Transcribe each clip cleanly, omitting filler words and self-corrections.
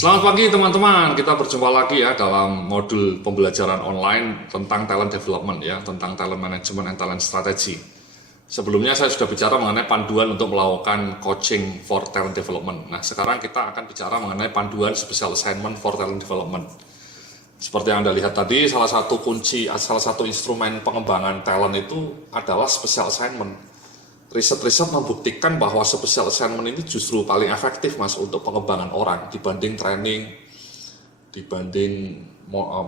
Selamat pagi teman-teman, kita berjumpa lagi ya dalam modul pembelajaran online tentang talent development ya, tentang talent management and talent strategy. Sebelumnya saya sudah bicara mengenai panduan untuk melakukan coaching for talent development. Nah sekarang kita akan bicara mengenai panduan special assignment for talent development. Seperti yang Anda lihat tadi, salah satu instrumen pengembangan talent itu adalah special assignment. Riset-riset membuktikan bahwa special assignment ini justru paling efektif mas untuk pengembangan orang dibanding training, dibanding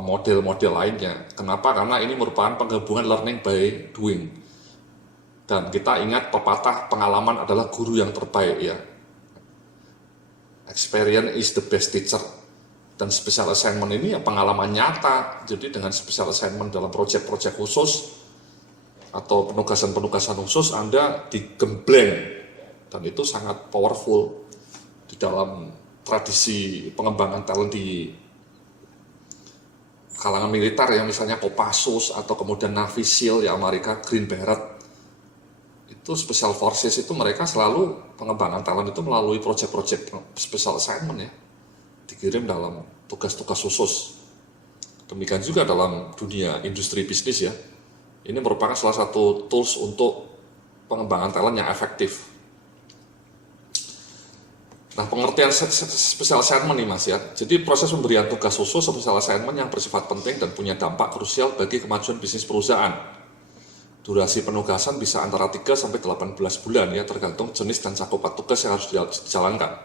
model-model lainnya. Kenapa? Karena ini merupakan penggabungan learning by doing. Dan kita ingat pepatah pengalaman adalah guru yang terbaik ya. Experience is the best teacher. Dan special assignment ini ya pengalaman nyata. Jadi dengan special assignment dalam proyek-proyek khusus atau penugasan-penugasan khusus Anda digembleng, dan itu sangat powerful di dalam tradisi pengembangan talent di kalangan militer yang misalnya Kopassus atau kemudian Navy SEAL ya Amerika Green Beret itu Special Forces itu mereka selalu pengembangan talent itu melalui proyek-proyek special assignment ya, dikirim dalam tugas-tugas khusus. Demikian juga dalam dunia industri bisnis ya. Ini merupakan salah satu tools untuk pengembangan talent yang efektif. Nah, pengertian special assignment nih mas ya. Jadi proses pemberian tugas khusus special assignment yang bersifat penting dan punya dampak krusial bagi kemajuan bisnis perusahaan. Durasi penugasan bisa antara 3 sampai 18 bulan ya, tergantung jenis dan cakupan tugas yang harus dijalankan.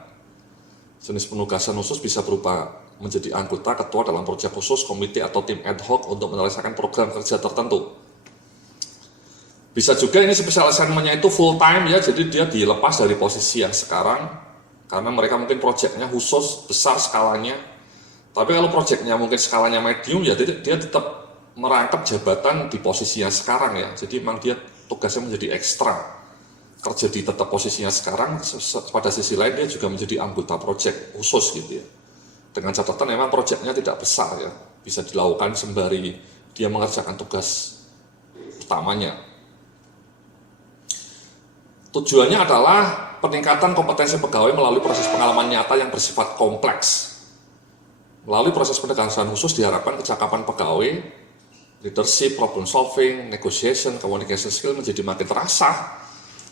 Jenis penugasan khusus bisa berupa menjadi anggota ketua dalam proyek khusus, komite atau tim ad hoc untuk menyelesaikan program kerja tertentu. Bisa juga ini special assignment-nya itu full time ya, jadi dia dilepas dari posisi yang sekarang karena mereka mungkin proyeknya khusus, besar skalanya. Tapi kalau proyeknya mungkin skalanya medium ya dia tetap merangkap jabatan di posisi yang sekarang ya. Jadi memang dia tugasnya menjadi ekstra. Kerja di tetap posisinya sekarang, pada sisi lain dia juga menjadi anggota proyek khusus gitu ya. Dengan catatan memang proyeknya tidak besar ya, bisa dilakukan sembari dia mengerjakan tugas utamanya. Tujuannya adalah peningkatan kompetensi pegawai melalui proses pengalaman nyata yang bersifat kompleks. Melalui proses pendekatan khusus diharapkan kecakapan pegawai, leadership, problem solving, negotiation, communication skill menjadi makin terasa.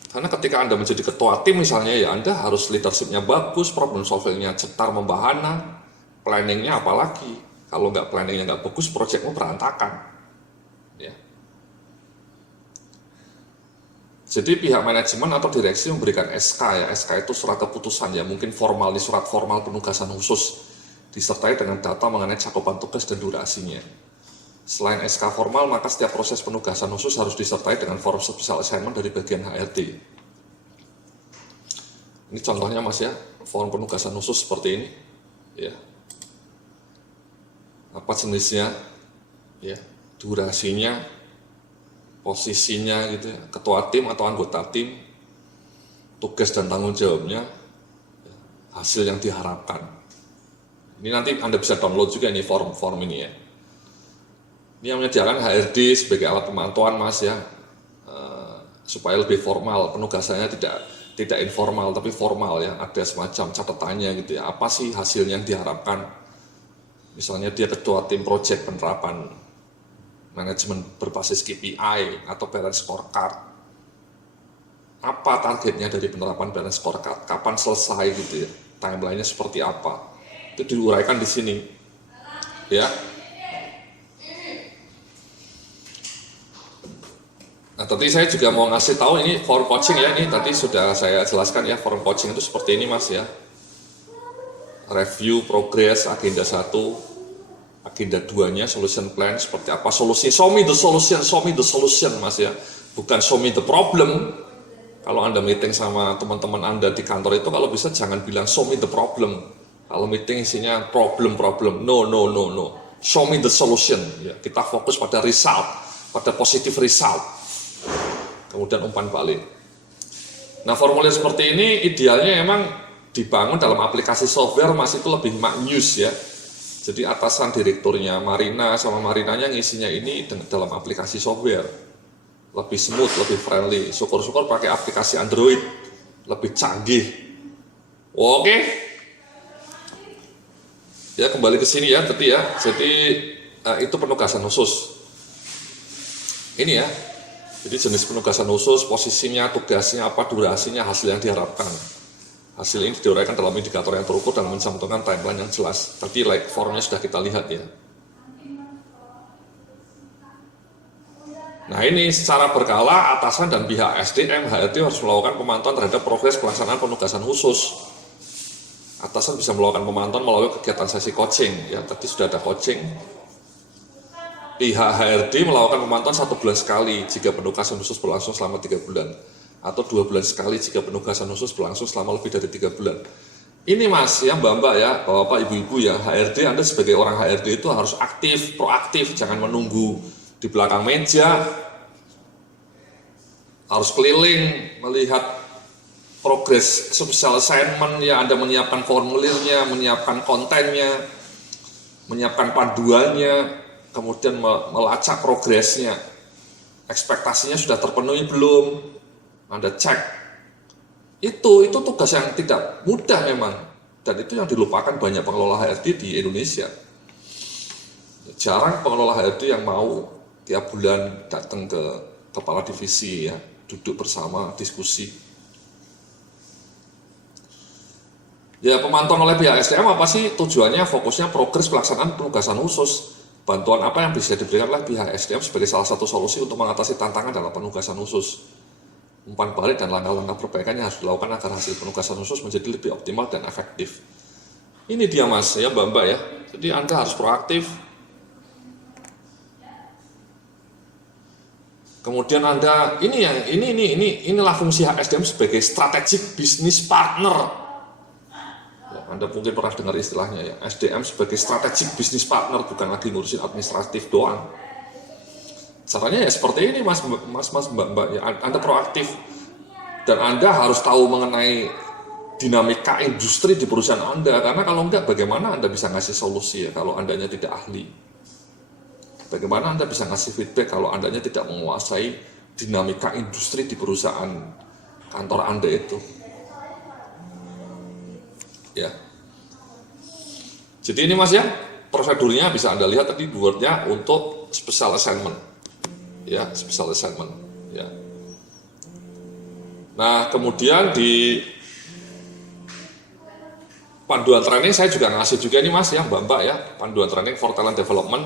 Karena ketika Anda menjadi ketua tim misalnya ya Anda harus leadershipnya bagus, problem solvingnya cetar membahana, planningnya apalagi. Kalau nggak planningnya nggak bagus, proyekmu berantakan. Ya. Jadi pihak manajemen atau direksi memberikan SK ya, SK itu surat keputusan ya, mungkin formal, ini surat formal penugasan khusus, disertai dengan data mengenai cakupan tugas dan durasinya. Selain SK formal, maka setiap proses penugasan khusus harus disertai dengan form special assignment dari bagian HRD. Ini contohnya mas ya, form penugasan khusus seperti ini. Ya. Apa jenisnya? Ya, durasinya, posisinya gitu ya, ketua tim atau anggota tim, tugas dan tanggung jawabnya, hasil yang diharapkan. Ini nanti Anda bisa download juga nih form ini ya. Ini yang menyediakan HRD sebagai alat pemantauan mas ya, supaya lebih formal, penugasannya tidak informal tapi formal ya, ada semacam catatannya gitu ya, apa sih hasil yang diharapkan. Misalnya dia ketua tim project penerapan manajemen berbasis KPI atau balance scorecard. Apa targetnya dari penerapan balance scorecard? Kapan selesai gitu ya? Timeline-nya seperti apa? Itu diuraikan di sini. Ya. Nah, tadi saya juga mau ngasih tahu ini form coaching ya, ini tadi sudah saya jelaskan ya, form coaching itu seperti ini Mas ya. Review, progress, agenda 1, agenda 2-nya solution plan seperti apa, solusi, show me the solution mas ya, bukan show me the problem. Kalau Anda meeting sama teman-teman Anda di kantor itu kalau bisa jangan bilang show me the problem. Kalau meeting isinya problem, no, show me the solution ya. Kita fokus pada result, pada positive result, kemudian umpan balik. Nah formulir seperti ini idealnya emang dibangun dalam aplikasi software mas, itu lebih maknyus ya. Jadi atasan direkturnya Marina sama Marinanya ngisinya ini dalam aplikasi software. Lebih smooth, lebih friendly. Syukur-syukur pakai aplikasi Android, lebih canggih. Oke. Ya kembali ke sini ya tadi ya. Jadi itu penugasan khusus. Ini ya. Jadi jenis penugasan khusus, posisinya, tugasnya apa, durasinya, hasil yang diharapkan. Hasil ini diuraikan dalam indikator yang terukur dan mencantumkan timeline yang jelas. Tadi like formnya sudah kita lihat ya. Nah ini secara berkala atasan dan pihak SDM HRD harus melakukan pemantauan terhadap progres pelaksanaan penugasan khusus. Atasan bisa melakukan pemantauan melalui kegiatan sesi coaching. Ya tadi sudah ada coaching. Pihak HRD melakukan pemantauan 1 bulan sekali jika penugasan khusus berlangsung selama 3 bulan. Atau 2 bulan sekali jika penugasan khusus berlangsung selama lebih dari 3 bulan. Ini mas ya mbak-mbak ya, bapak ibu-ibu ya, HRD Anda sebagai orang HRD itu harus aktif, proaktif, jangan menunggu di belakang meja, harus keliling melihat progres special assignment ya, Anda menyiapkan formulirnya, menyiapkan kontennya, menyiapkan panduannya, kemudian melacak progresnya, ekspektasinya sudah terpenuhi belum, Anda cek. Itu tugas yang tidak mudah memang, dan itu yang dilupakan banyak pengelola HRD di Indonesia. Jarang pengelola HRD yang mau tiap bulan datang ke kepala divisi ya, duduk bersama diskusi. Ya pemantauan oleh pihak SDM apa sih tujuannya? Fokusnya progres pelaksanaan penugasan khusus. Bantuan apa yang bisa diberikan oleh pihak SDM sebagai salah satu solusi untuk mengatasi tantangan dalam penugasan khusus. Umpan balik dan langkah-langkah perbaikan yang harus dilakukan agar hasil penugasan khusus menjadi lebih optimal dan efektif. Ini dia mas ya mbak-mbak ya. Jadi Anda harus proaktif. Kemudian Anda inilah fungsi SDM sebagai strategic business partner. Ya, Anda mungkin pernah dengar istilahnya ya. SDM sebagai strategic business partner, bukan lagi ngurusin administratif doang. Caranya ya seperti ini mas mbak-mbak ya, Anda proaktif dan Anda harus tahu mengenai dinamika industri di perusahaan Anda, karena kalau enggak bagaimana Anda bisa ngasih solusi ya kalau Andanya tidak ahli, bagaimana Anda bisa ngasih feedback kalau Andanya tidak menguasai dinamika industri di perusahaan kantor Anda itu ya. Jadi ini mas ya, prosedurnya bisa Anda lihat tadi wordnya untuk special assignment ya, special assignment ya. Nah kemudian di panduan training saya juga ngasih juga ini mas ya mbak-mbak ya, panduan training for talent development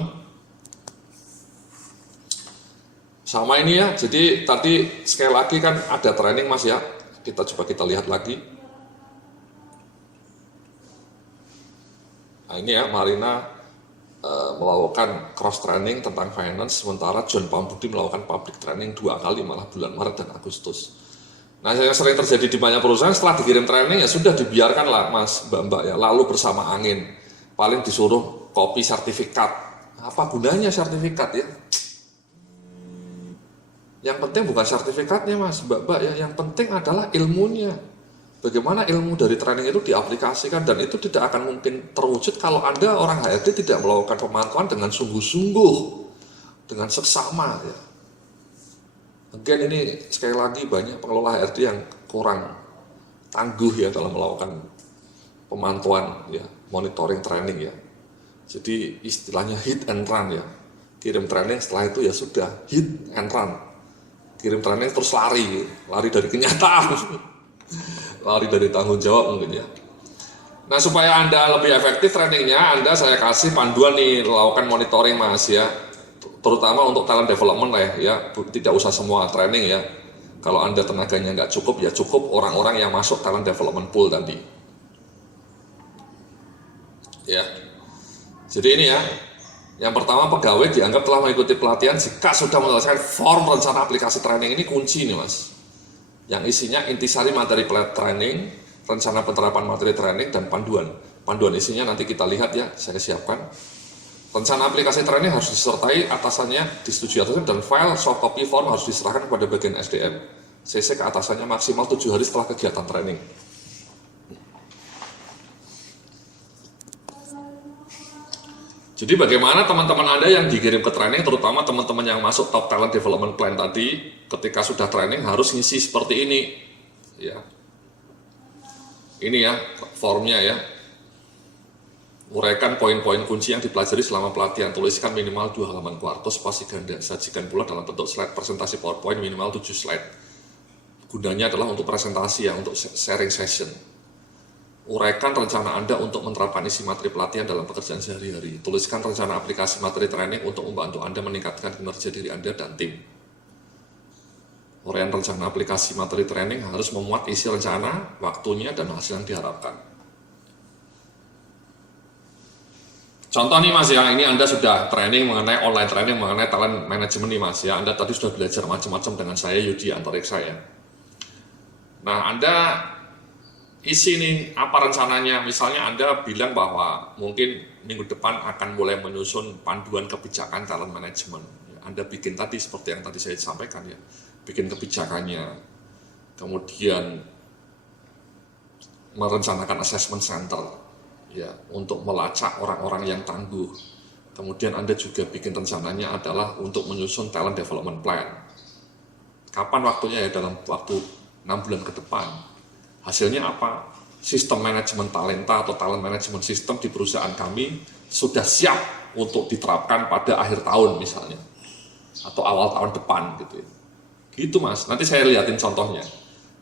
sama ini ya. Jadi tadi sekali lagi kan ada training mas ya, kita lihat lagi. Nah ini ya, Marina melakukan cross training tentang finance, sementara John Pambudi melakukan public training 2 kali malah bulan Maret dan Agustus. Nah yang sering terjadi di banyak perusahaan, setelah dikirim training ya sudah dibiarkan lah mas mbak-mbak ya, lalu bersama angin, paling disuruh copy sertifikat. Apa gunanya sertifikat ya? Yang penting bukan sertifikatnya mas mbak-mbak ya, yang penting adalah ilmunya. Bagaimana ilmu dari training itu diaplikasikan, dan itu tidak akan mungkin terwujud kalau Anda orang HRD tidak melakukan pemantauan dengan sungguh-sungguh, dengan seksama ya. Again ini sekali lagi banyak pengelola HRD yang kurang tangguh ya dalam melakukan pemantauan ya, monitoring training ya. Jadi istilahnya hit and run ya. Kirim training setelah itu ya sudah hit and run. Kirim training terus lari dari kenyataan. Lari dari tanggung jawab mungkin ya. Nah supaya Anda lebih efektif trainingnya, saya kasih panduan nih, lakukan monitoring mas ya, terutama untuk talent development lah ya, tidak usah semua training ya. Kalau Anda tenaganya nggak cukup ya cukup orang-orang yang masuk talent development pool tadi ya. Jadi ini ya, yang pertama pegawai dianggap telah mengikuti pelatihan jika sudah menyelesaikan form rencana aplikasi training. Ini kunci nih mas, yang isinya intisari materi training, rencana penerapan materi training, dan panduan. Panduan isinya nanti kita lihat ya, saya siapkan. Rencana aplikasi training harus disertai atasannya, disetujui atasannya, dan file soft copy form harus diserahkan kepada bagian SDM. CC ke atasannya maksimal 7 hari setelah kegiatan training. Jadi bagaimana teman-teman Anda yang dikirim ke training, terutama teman-teman yang masuk top talent development plan tadi, ketika sudah training harus ngisi seperti ini ya. Ini ya formnya ya. Uraikan poin-poin kunci yang dipelajari selama pelatihan. Tuliskan minimal 2 halaman kuartos spasi ganda. Sajikan pula dalam bentuk slide presentasi PowerPoint minimal 7 slide. Gunanya adalah untuk presentasi ya, untuk sharing session. Uraikan rencana Anda untuk menerapkan isi materi pelatihan dalam pekerjaan sehari-hari. Tuliskan rencana aplikasi materi training untuk membantu Anda meningkatkan kinerja diri Anda dan tim. Uraian rencana aplikasi materi training harus memuat isi rencana, waktunya, dan hasil yang diharapkan. Contoh nih Mas ya, ini Anda sudah training mengenai online training mengenai talent management nih Mas ya. Anda tadi sudah belajar macam-macam dengan saya, Yudi Antariksa ya. Nah Anda isi nih apa rencananya. Misalnya Anda bilang bahwa mungkin minggu depan akan mulai menyusun panduan kebijakan talent management. Anda bikin tadi seperti yang tadi saya sampaikan ya, bikin kebijakannya, kemudian merencanakan assessment center ya, untuk melacak orang-orang yang tangguh. Kemudian Anda juga bikin rencananya adalah untuk menyusun talent development plan. Kapan waktunya ya? Dalam waktu 6 bulan ke depan. Hasilnya apa? Sistem manajemen talenta atau talent management system di perusahaan kami sudah siap untuk diterapkan pada akhir tahun misalnya, atau awal tahun depan gitu ya. Gitu Mas, nanti saya lihatin contohnya.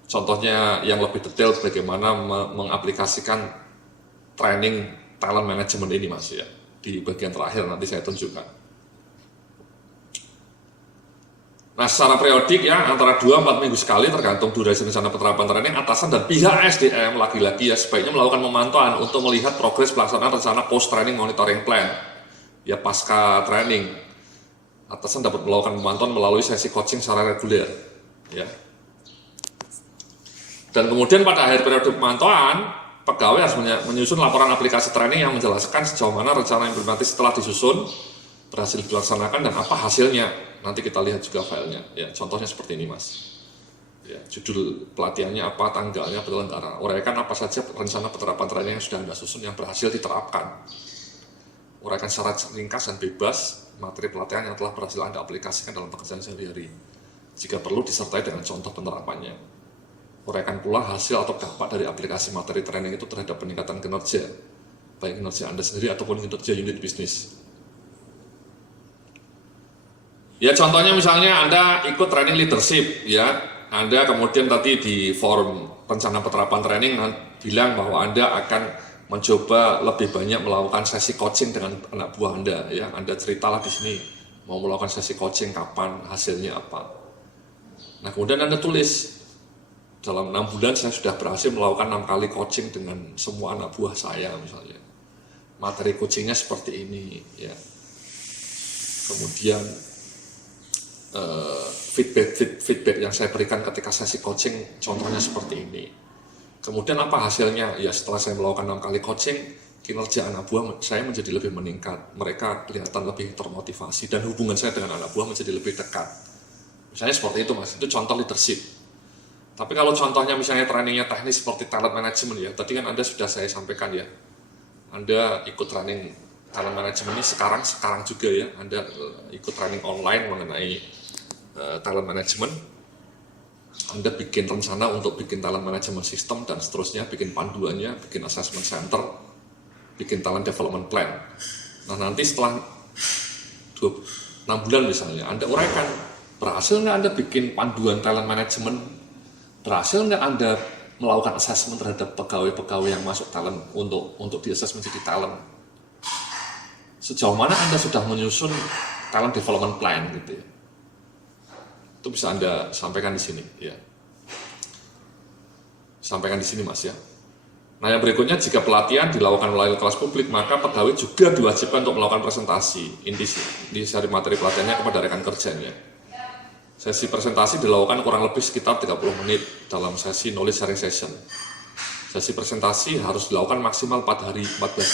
Contohnya yang lebih detail bagaimana mengaplikasikan training talent management ini Mas ya. Di bagian terakhir nanti saya tunjukkan. Nah secara periodik ya, antara 2-4 minggu sekali tergantung durasi rencana penerapan training, atasan dan pihak SDM lagi-lagi ya sebaiknya melakukan pemantauan untuk melihat progres pelaksanaan rencana post training monitoring plan ya pasca training. Atasan dapat melakukan pemantauan melalui sesi coaching secara reguler ya. Dan kemudian pada akhir periode pemantauan, pegawai harus menyusun laporan aplikasi training yang menjelaskan sejauh mana rencana implementasi setelah disusun, berhasil dilaksanakan, dan apa hasilnya. Nanti kita lihat juga filenya. Ya, contohnya seperti ini Mas. Ya, judul pelatihannya apa, tanggalnya, penyelenggara. Uraikan apa saja rencana penerapan training yang sudah Anda susun yang berhasil diterapkan. Uraikan secara ringkas dan bebas materi pelatihan yang telah berhasil Anda aplikasikan dalam pekerjaan sehari-hari. Jika perlu disertai dengan contoh penerapannya. Uraikan pula hasil atau dampak dari aplikasi materi training itu terhadap peningkatan kinerja, baik kinerja Anda sendiri ataupun kinerja unit bisnis. Ya contohnya misalnya Anda ikut training leadership ya, Anda kemudian tadi di forum rencana penerapan training bilang bahwa Anda akan mencoba lebih banyak melakukan sesi coaching dengan anak buah Anda ya. Anda ceritalah di sini mau melakukan sesi coaching kapan, hasilnya apa. Nah kemudian Anda tulis, dalam 6 bulan saya sudah berhasil melakukan 6 kali coaching dengan semua anak buah saya misalnya. Materi coachingnya seperti ini ya. Kemudian feedback yang saya berikan ketika sesi coaching contohnya seperti ini. Kemudian apa hasilnya? Ya setelah saya melakukan 6 kali coaching, kinerja anak buah saya menjadi lebih meningkat. Mereka kelihatan lebih termotivasi dan hubungan saya dengan anak buah menjadi lebih dekat. Misalnya seperti itu Mas, itu contoh leadership. Tapi kalau contohnya misalnya trainingnya teknis seperti talent management ya, tadi kan Anda sudah saya sampaikan ya, Anda ikut training talent management ini sekarang juga ya, Anda ikut training online mengenai talent management, Anda bikin rencana untuk bikin talent management system dan seterusnya, bikin panduannya, bikin assessment center, bikin talent development plan. Nah nanti setelah 6 bulan misalnya, Anda uraikan, berhasil nggak Anda bikin panduan talent management? Berhasil nggak Anda melakukan assessment terhadap pegawai-pegawai yang masuk talent untuk di-assess menjadi talent? Sejauh mana Anda sudah menyusun talent development plan gitu ya? Itu bisa Anda sampaikan di sini ya. Sampaikan di sini Mas ya. Nah yang berikutnya, jika pelatihan dilakukan melalui kelas publik, maka pegawai juga diwajibkan untuk melakukan presentasi inti dari materi pelatihannya kepada rekan kerjanya. Sesi presentasi dilakukan kurang lebih sekitar 30 menit dalam sesi knowledge sharing session. Sesi presentasi harus dilakukan maksimal 14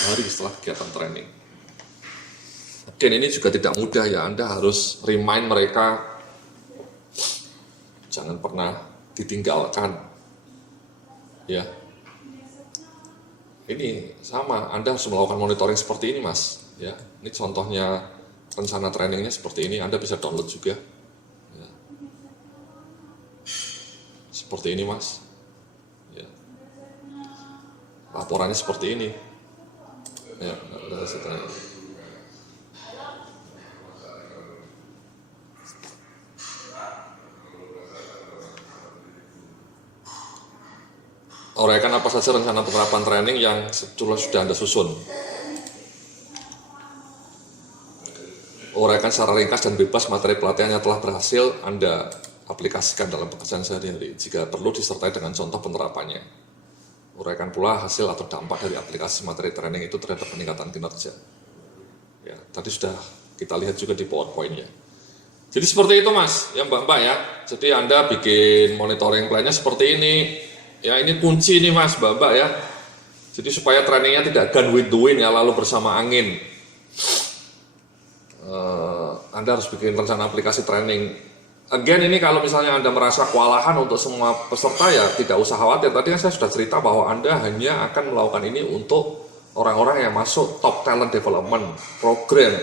hari setelah kegiatan training. Dan ini juga tidak mudah ya, Anda harus remind mereka, jangan pernah ditinggalkan. Ya, ini sama, Anda harus melakukan monitoring seperti ini Mas. Ya, ini contohnya rencana trainingnya seperti ini, Anda bisa download juga. Seperti ini Mas ya. Laporannya seperti ini Ya, hasil training. Uraikan apa saja rencana penerapan training yang sudah Anda susun. Uraikan secara ringkas dan bebas materi pelatihan yang telah berhasil Anda aplikasikan dalam pekerjaan sehari-hari. Jika perlu disertai dengan contoh penerapannya. Uraikan pula hasil atau dampak dari aplikasi materi training itu terhadap peningkatan kinerja. Ya, tadi sudah kita lihat juga di PowerPoint-nya. Jadi seperti itu Mas, ya Mbak-Mbak ya. Jadi Anda bikin monitoring plan-nya seperti ini. Ya ini kunci nih Mas, Mbak-Mbak ya. Jadi supaya trainingnya tidak gun with the wind ya, lalu bersama angin. Anda harus bikin rencana aplikasi training. Again ini kalau misalnya Anda merasa kewalahan untuk semua peserta ya tidak usah khawatir. Tadi kan saya sudah cerita bahwa Anda hanya akan melakukan ini untuk orang-orang yang masuk top talent development program.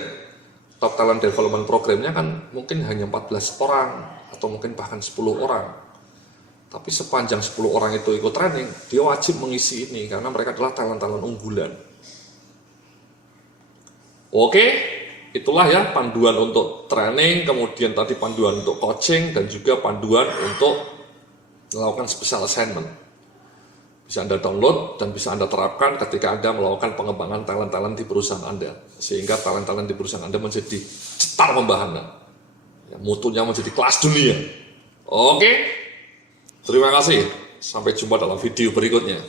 Top talent development programnya kan mungkin hanya 14 orang atau mungkin bahkan 10 orang. Tapi sepanjang 10 orang itu ikut training, dia wajib mengisi ini karena mereka adalah talent-talent unggulan. Oke, itulah ya panduan untuk training, kemudian tadi panduan untuk coaching, dan juga panduan untuk melakukan special assignment. Bisa Anda download dan bisa Anda terapkan ketika Anda melakukan pengembangan talent-talent di perusahaan Anda. Sehingga talent-talent di perusahaan Anda menjadi cetar pembahana. Ya, mutunya menjadi kelas dunia. Oke, terima kasih. Sampai jumpa dalam video berikutnya.